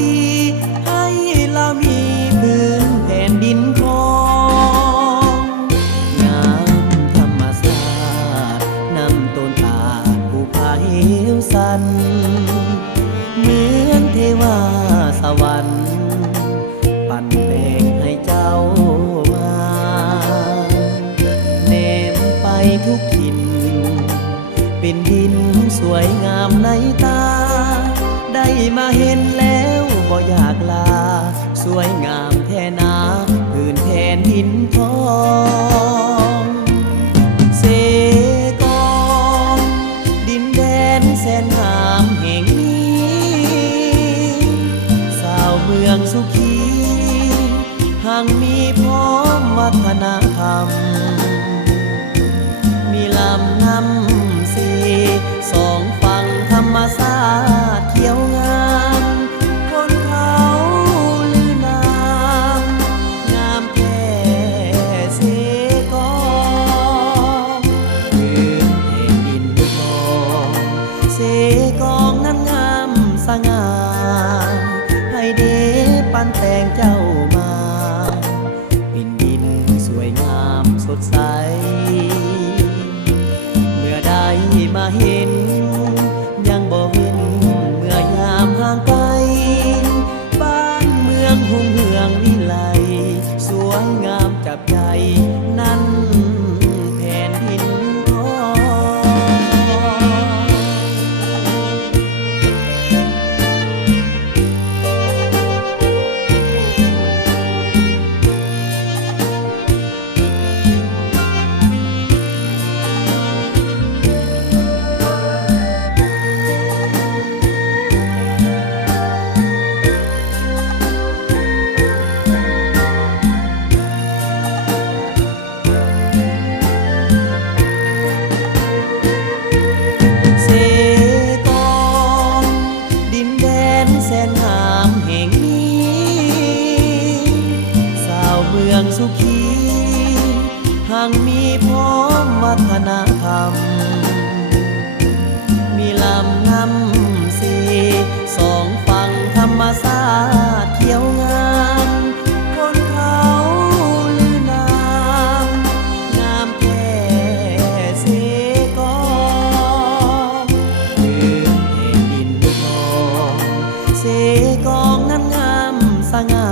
ดีให้เรามีพื้นแผ่นดินของงามธรรมศาสตร์นำต้นตาลภูผาเหวสันเหมือนเทวาสวรรค์ปั่นเพลงให้เจ้ามาเนมไปทุกถิ่นเป็นดินสวยงามในตาได้มาเห็นแล้วบ่อยากลาสวยงามแท่นาพื้นแผ่นดินทองเสกองดินแดนแสนงามแห่งนี้สาวเมืองสุขีหังมีพร้อมวัฒนธรรมมีลำน้ำสีสองฝั่งธรรมศาสตร์เขียวงามคนเขาลือนามงามแท้เสกองพื้นแผ่นดินทองเสกองนั้นงามสง่าให้เดปันแต่งเจ้ามาเป็นดินสวยงามสดใสเมื่อได้มาเห็นยังบ่เห็นเมื่อยามห่างไกลบ้านเมืองหุ่งเหืองวิไลสวยงามจับใจนั้นแผ่นดินทองเสกองดินแดนแสนงามแห่งนี้สาวเมืองสุขีหังมีพร้อมวัฒนธรรมมีลำน้ำสีสองฝั่งธรรมศาสตร์เขียวงามคนเขาลือนามงามแท้เสกองพื้นแผ่นดินทองเสกองนั้นงามสง่า